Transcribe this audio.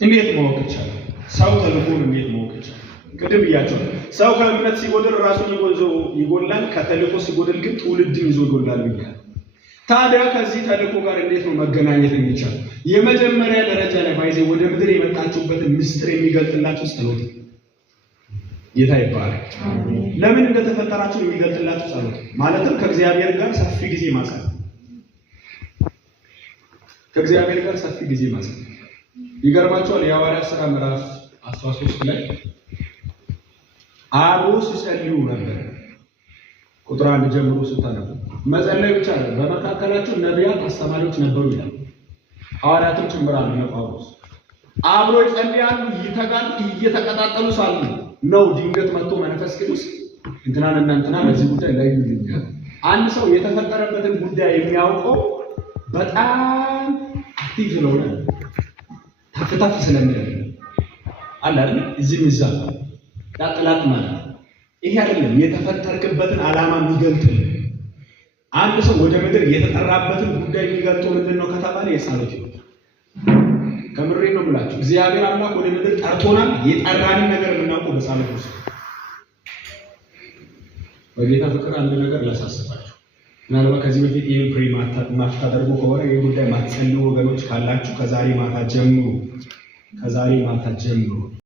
እንዴት ማወቅ ይቻላል? ሰው ተልእኮውን እንዴት ማወቅ ይቻላል? ቅድም ብያቸው ሰው ከእምነት ሲጎድል ራሱን ይጎድላል፣ ከተልእኮ ሲጎድል ግን ትውልድን ይዞ ይጎድላል ብያለሁ። ታዲያ ከዚህ ተልእኮ ጋር እንዴት ነው መገናኘት የሚቻል? የመጀመሪያ ደረጃ ላይ ባይዘ ወደ ምድር የመጣችሁበትን ምስጢር የሚገልጥላችሁ ጸሎት። ጌታ ይባረክ። ለምን እንደተፈጠራችሁ የሚገልጥላችሁ ጸሎት ማለትም ከእግዚአብሔር ጋር ሰፊ ጊዜ ማሳለፍ፣ ከእግዚአብሔር ጋር ሰፊ ጊዜ ማሳለፍ። ይገርማችኋል፣ የሐዋርያት ሥራ ምዕራፍ 13 ላይ አብሮ ሲጸልዩ ነበር። ቁጥር 1 ጀምሮ ስታነቡ መጸለይ ብቻ ነው፣ በመካከላቸው ነቢያት አስተማሪዎች ነበሩ ይላል። ሐዋርያትም ጭምር አሉ። ጳውሎስ አብሮ ይጸልያሉ፣ ይተጋሉ። እየተቀጣጠሉ ሳሉ ነው ድንገት መጥቶ መንፈስ ቅዱስ እንትናንና እንትና በዚህ ጉዳይ ላይ ይልኛል። አንድ ሰው የተፈጠረበትን ጉዳይ የሚያውቀው በጣም አክቲቭ ስለሆነ ታፍታፍ ስለሚል አለ አይደል? እዚህ ምዛል ላጥላት ማለት ይሄ አይደለም። የተፈጠርክበትን ዓላማ የሚገልጥ አንድ ሰው ወደ ምድር የተጠራበትን ጉዳይ የሚገልጠው ምንድነው ከተባለ የጸሎት ነው። ከምሬ ነው ብላችሁ እግዚአብሔር አምላክ ወደ ምድር ጠርቶናል። የጠራንን ነገር የምናውቀው በጸሎት ውስጥ። በጌታ ፍቅር አንድ ነገር ላሳስባችሁ። ምናልባት ከዚህ በፊት ይሄን ፕሪ ማታደርጉ ከሆነ ይሄ ጉዳይ ማትጸልዩ ወገኖች ካላችሁ ከዛሬ ማታ ጀምሩ